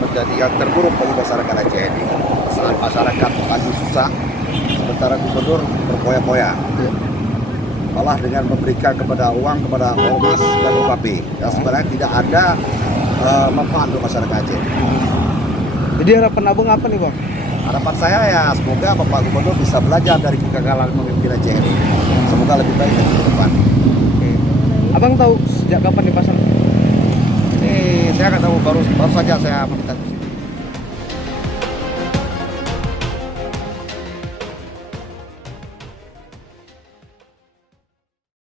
menjadi yang terburuk bagi masyarakat Aceh ini. Saat masyarakat lagi susah, sementara gubernur berpoya-poya. Malah dengan memberikan uang kepada ormas dan bupati. Yang sebenarnya tidak ada manfaat untuk masyarakat Aceh. Jadi harapan abang apa nih bang? Harapan saya ya semoga Bapak Gubernur bisa belajar dari kegagalan memimpin Aceh ini. Semoga lebih baik dari ke depan. Abang tahu sejak kapan di pasar? Ini saya nggak tahu, baru saja saya mengingat di sini.